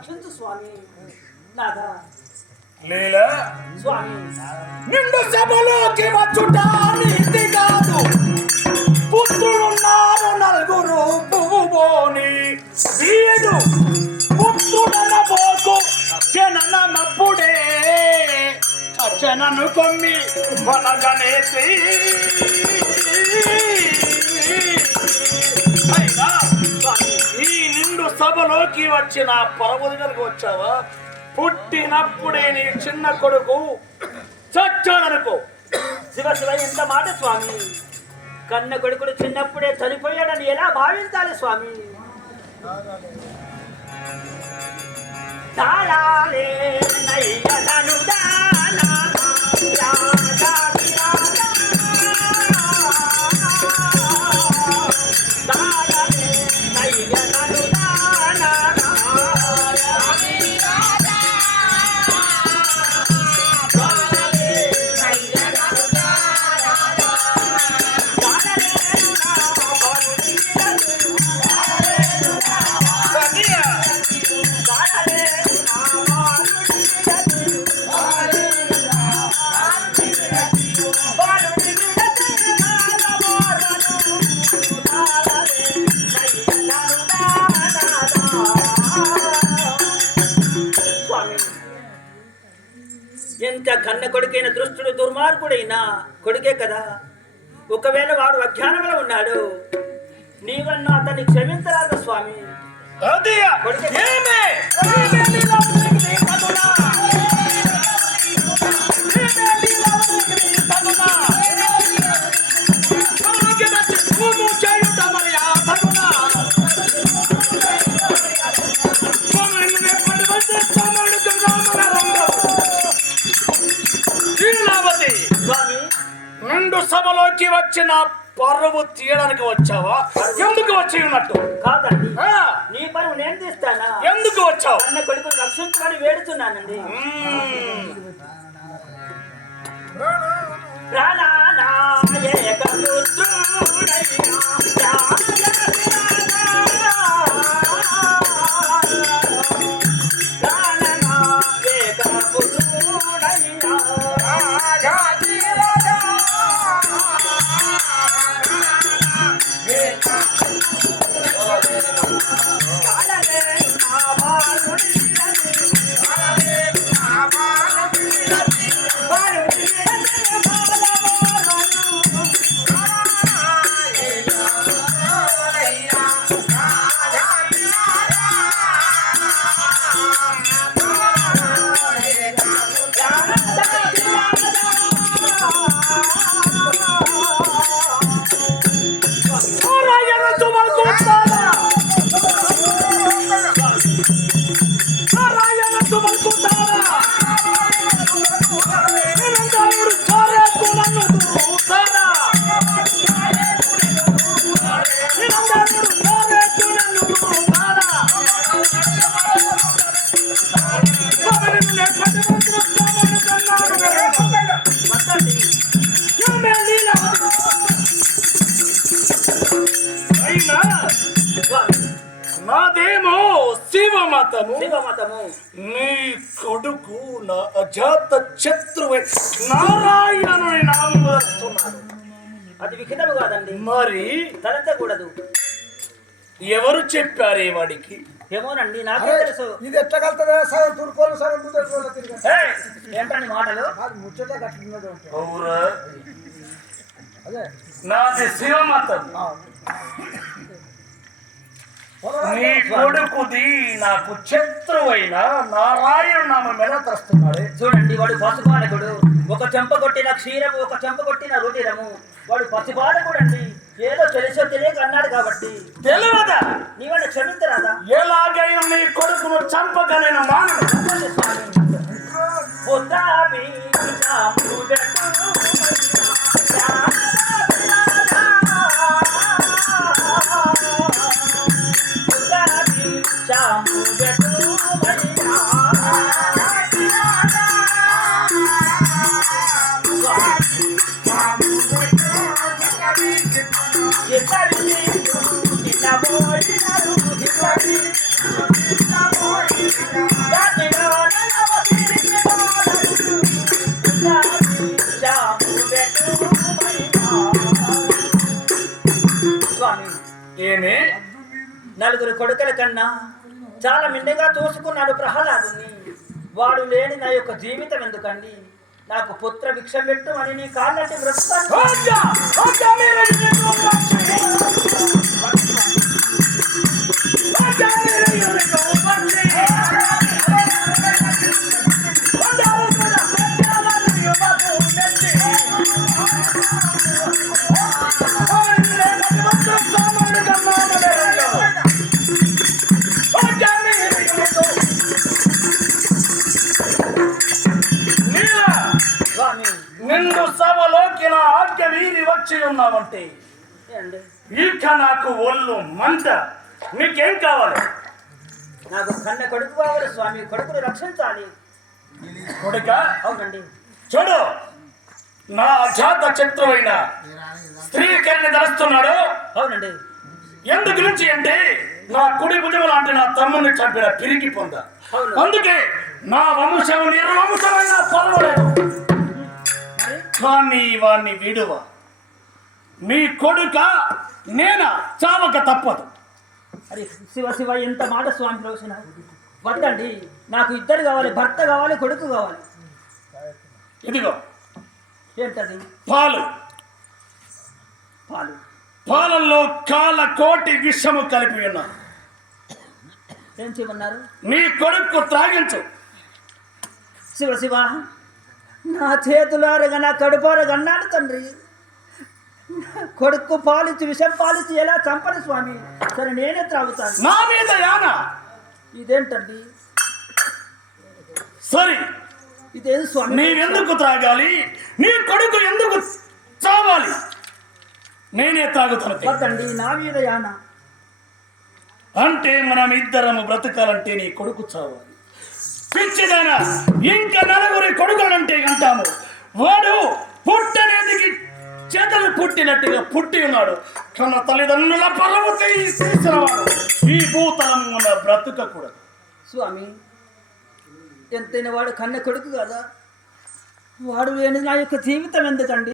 రక్షించు స్వామి నాదా లీలా. స్వామి. నిండు సభలోకి వచ్చుట నీతి కాదు. పుత్రులున్నారు నలుగురు పువ్వు బోని వీడు పుత్రుడన పోకు జననమప్పుడే. జనను కొమ్మి కొనగనేతి అయినా సభలోకి వచ్చిన పరమ దగ్గరకు వచ్చావా? పుట్టినప్పుడే నీ చిన్న కొడుకు చచ్చాడనుకో. శివ శివ మాట స్వామి. కన్న కొడుకుడు చిన్నప్పుడే చనిపోయాడని ఎలా భావించాలి స్వామి? తాళాలే నయ్యదను దానా, రాజాది ఎంత కన్న కొడుకైన దృష్టుడు దుర్మార్గుడైనా కొడుకే కదా. ఒకవేళ వాడు అజ్ఞానంలో ఉన్నాడు నీవన్నా అతన్ని క్షమించరాదు స్వామి. అది సభలోకి వచ్చిన పరువు తీయడానికి వచ్చావా? ఎందుకు వచ్చి ఉన్నట్టు? కాదండి. నీ పరువు నేను తీస్తానా? ఎందుకు వచ్చావు? కన్న కొడుకును రక్షించమని వేడుతున్నానండి. ప్రాణనాయక శివమతము నీ కొడుకు నా అజాత శత్రువే. నారాయణుని నామం వస్తున్నాడు అది విహితము కాదండి. మరి తలచకూడదు. ఎవరు చెప్పారే వాడికి? ఏమోనండి నాకే తెలుసు. ఇది ఎట్లా కలుతుందా? సగం తురుకోలు సగం తురుకోలు తిరిగి ఏయ్, ఏంటండి మాటలు? ముచ్చట కట్టుకున్నది అవురా అదే. నాది శివమతం. నీ కొడుకుది నాకు శత్రువైన నారాయణ నామం ఎలా తరుస్తున్నాడే చూడండి వాడు పశుపాలకుడు ఒక చెంప కొట్టిన క్షీరము ఒక చెంప కొట్టిన రుధిరము. వాడు పశుపాలకుడు అండి ఏదో తెలిసో తెలియక అన్నాడు కాబట్టి. తెలియదా? నీవన్న క్షమించరాదా? ఎలాగైనా నీ కొడుకును చంపక నేను చెప్పండి స్వామి ఏమి? నలుగురు కొడుకుల కన్నా చాలా మిన్నగా చూసుకున్నాడు ప్రహ్లాదుని వాడు లేని నా యొక్క జీవితం ఎందుకండి? నాకు పుత్ర భిక్ష పెట్టు అని నీ కాళ్ళకి వృత్తాన్ని వచ్చి ఉన్నావంటే ఏండి ఇక నాకు ఒళ్ళు మంట. నీకేం కావాలి? నాకు కన్న కొడుకు కావాలి స్వామి కొడుకును రక్షించాలి. కొడుక? అవునండి. చూడు నా జాత శత్రువైన స్త్రీ కరిని ధరిస్తున్నాడు అవునండి. ఎందు గురించి అంటే నా కుడి భుజం లాంటి నా తమ్ముని చంపిన పిరికి పొంద. అందుకే నా వంశం నిర్వంశమైన పర్వాలేదు కానీ వాణ్ణి విడువ. నీ కొడుక నేనా? చావక తప్పదు. అరే శివ శివ ఎంత మాట స్వామి రోజున. వద్దండి. నాకు ఇద్దరు కావాలి భర్త కావాలి కొడుకు కావాలి. ఇదిగో. ఏంటది? పాలు. పాలు. పాలల్లో కాల కోటి విషము కలిపి ఉన్నాను ఏం చేయమన్నారు? నీ కొడుకు త్రాగించు. శివ శివ. నా చేతులారగా నా కడుపారగా అన్నాడు తండ్రి. కొడుకు పాలిచ్చి విషం పాలిచ్చి ఎలా చంపని స్వామి? సరే నేనే త్రాగుతాను. నా మీద యాన. ఇదేంటండి? సరి. ఇదేం స్వామి? నీవెందుకు త్రాగాలి? నీ కొడుకు ఎందుకు చావాలి? నేనే తాగుతాను వద్దండి నా మీద యాన. అంటే మనం ఇద్దరము బ్రతకాలంటే నీ కొడుకు చావాలి. పిచ్చిదానా ఇంకా నలుగురి కొడుకులంటే అంటాము. వాడు పుట్టనేదికి చేతలు పుట్టినట్టుగా పుట్టి ఉన్నాడు. తన తల్లిదండ్రుల పరము తీసిన ఈ భూతలం ఉన్న బ్రతుకకూడదు. స్వామి ఎంతైన వాడు కన్న కొడుకు కదా. వాడు లేని నా యొక్క జీవితం ఎందుకండి?